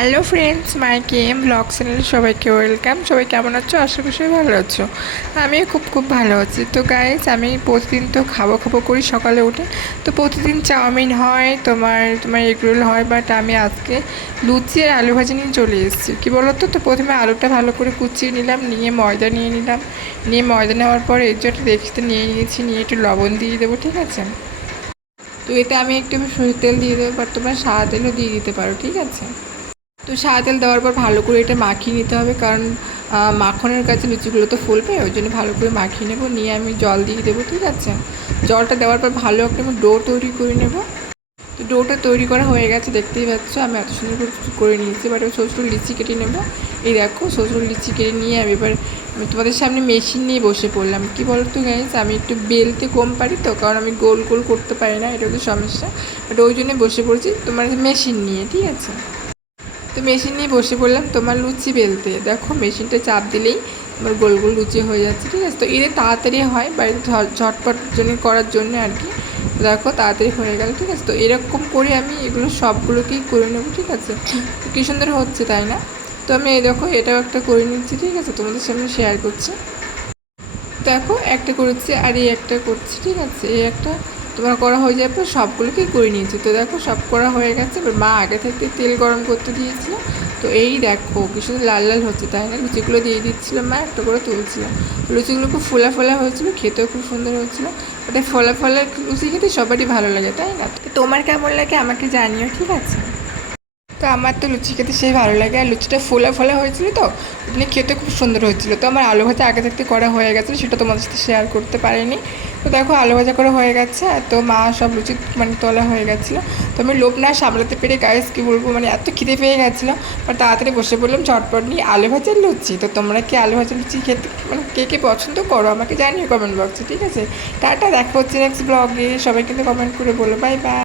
Hello friends my game blog চ্যানেলে সবাইকে welcome সবাই কেমন আছো? আশা করি সবাই ভালো আছো। আমিও খুব খুব ভালো আছি। তো গাইজ আমি প্রতিদিন তো খাব খাব করি সকালে উঠে। তো প্রতিদিন চাউমিন হয়, তোমার তোমার এগরোল হয় বাট আমি আজকে লুচি আর আলু ভাজি নিয়ে চলে এসেছি। কী বলো তো তো প্রথমে আলুটা ভালো করে কুচিয়ে নিলাম, নিয়ে ময়দা নিয়ে নিলাম। নিয়ে ময়দা নেওয়ার পর এর জন্য দেখতে নিয়ে নিয়েছি, নিয়ে একটু লবণ দিয়ে দেবো, ঠিক আছে? তো এতে আমি একটু সরষের তেল দিয়ে দেবো বাট তোমরা সাদা তেলও দিয়ে দিতে পারো, ঠিক আছে? তো সাদা তেল দেওয়ার পর ভালো করে এটা মাখিয়ে নিতে হবে, কারণ মাখনের কাছে লুচিগুলো তো ফুলবে, ওই জন্য ভালো করে মাখিয়ে নেব, নিয়ে আমি জল দিয়ে দেবো, ঠিক আছে? জলটা দেওয়ার পর ভালো একটা আমি ডো তৈরি করে নেব। তো ডোটা তৈরি করা হয়ে গেছে, দেখতেই পাচ্ছ, আমি এত সুন্দর করে করে নিয়েছি, এবার আমি ছোটো লিচি কেটে নেব। এই দেখো, ছোটো লিচি কেটে নিয়ে আমি এবার তোমাদের সামনে মেশিন নিয়ে বসে পড়লাম। কি বলো তো গাইজ আমি একটু বেলতে কম পারি তো, কারণ আমি গোল গোল করতে পারি না, এটা হচ্ছে সমস্যা। বাট ওই জন্য বসে পড়েছি, তোমার মেশিন নিয়ে, ঠিক আছে? তো মেশিন নিয়ে বসে পড়লাম, তোমার লুচি বেলতে। দেখো মেশিনটা চাপ দিলেই তোমার গোল গোল লুচি হয়ে যাচ্ছে, ঠিক আছে? তো এদের তাড়াতাড়ি হয়, বাড়িতে ঝটপট জন্য করার জন্য আর কি। দেখো তাড়াতাড়ি হয়ে গেল, ঠিক আছে? তো এরকম করে আমি এগুলো সবগুলোকেই করে নেব, ঠিক আছে? কী সুন্দর হচ্ছে, তাই না? তো আমি এই দেখো এটাও একটা করে নিচ্ছি, ঠিক আছে? তোমাদের সামনে শেয়ার করছি। দেখো একটা করেছি আর এই একটা করছি, ঠিক আছে? এই একটা তোমার করা হয়ে যাওয়ার পর সবগুলোকেই করে নিয়েছি। তো দেখো সব করা হয়ে গেছে। এবার মা আগে থেকে তেল গরম করতে দিয়েছিল। তো এই দেখো কি সুন্দর লাল লাল হচ্ছে, তাই না? লুচিগুলো দিয়ে দিচ্ছিলাম মা, একটা করে তুলছিলাম। লুচিগুলো খুব ফোলা ফোলা হয়েছিল, খেতেও খুব সুন্দর হয়েছিল। ওটা ফোলা ফোলা লুচি খেতে সবারই ভালো লাগে, তাই না? তোমার কেমন লাগে আমাকে জানিও, ঠিক আছে? তো আমার তো লুচি খেতে সেই ভালো লাগে। আর লুচিটা ফোলা ফোলা হয়েছিল তো, ওখানে খেতে খুব সুন্দর হয়েছিল। তো আমার আলু ভাজা আগে থাকতে করা হয়ে গেছিল, সেটা তোমাদের সাথে শেয়ার করতে পারিনি। তো দেখো আলু ভাজা করা হয়ে গেছে তো মা সব লুচি মানে তোলা হয়ে গেছিল। তো আমি লোভ না, সামলাতে পেরে গাইস কী বলব মানে এত খিদে পেয়ে গেছিল। আর তাড়াতাড়ি বসে পড়লাম চটপট নিয়ে আলু ভাজার লুচি। তো তোমরা কি আলু ভাজা লুচি খেতে মানে কে কে পছন্দ করো? আমাকে জানিও কমেন্ট বক্সে ঠিক আছে? টাটা, দেখা হচ্ছে নেক্সট ব্লগে সবাই কিন্তু কমেন্ট করে বলো বাই বাই